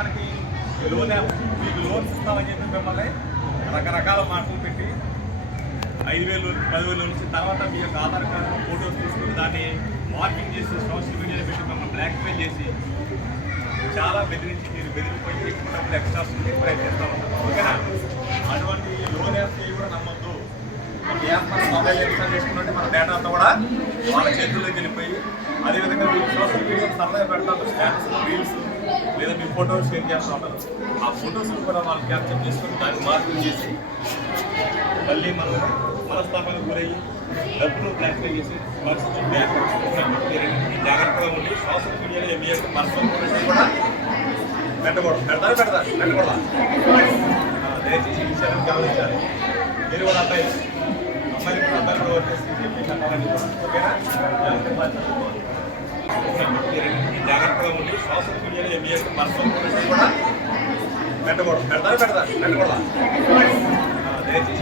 మనకి లోన్ మీకు లోన్స్ ఇస్తామని చెప్పి మిమ్మల్ని రకరకాల మాటలు పెట్టి 5,000 10,000 నుంచి తర్వాత మీ యొక్క ఆధార్ కార్డు ఫోటోస్ తీసుకుని దాన్ని మార్కింగ్ చేసి సోషల్ మీడియాలో పెట్టి మిమ్మల్ని బ్లాక్మెయిల్ చేసి చాలా బెదిరించి మీరు బెదిరిపోయి ఎక్కువ డబ్బులు ఎక్స్ట్రా ప్రయత్నిస్తూ ఉంటారు. ఓకేనా? అటువంటి లోన్ యాప్స్ కూడా నమ్మొద్దు. మన యాప్ మన మొబైల్ ఇన్స్టాల్ చేసుకున్నట్టు మన డేటా అంతా కూడా వాళ్ళ చేతుల్లోకి వెళ్ళిపోయి అదేవిధంగా మీరు సోషల్ మీడియాలో సరదా పెడతారు, స్టాటస్ రీల్స్ లేదా మీ ఫోటోస్ షేర్ చేస్తూ ఉంటారు. ఆ ఫొటోస్ కూడా వాళ్ళు క్యాప్చర్ చేసుకొని దాన్ని మార్కింగ్ చేసి మళ్ళీ మనస్తాపాలకు గురయ్యి డబ్బులు బ్లాక్మెయిల్ చేసి పరిస్థితులు జాగ్రత్తగా ఉండి సోషల్ మీడియాలో మీ యొక్క పర్సనల్ ఫోటోస్ కూడా పెట్టకూడదు. దయచేసి ఈ విషయాన్ని గమనించాలి. మీరు కూడా అమ్మాయిలు కూడా వచ్చేసి ఓకేనా? జాగ్రత్తగా ఉండి సోషల్ మీడియాలో మీ యొక్క పర్సనల్ ఫోటోస్ కూడా పెట్టకూడదు. దయచేసి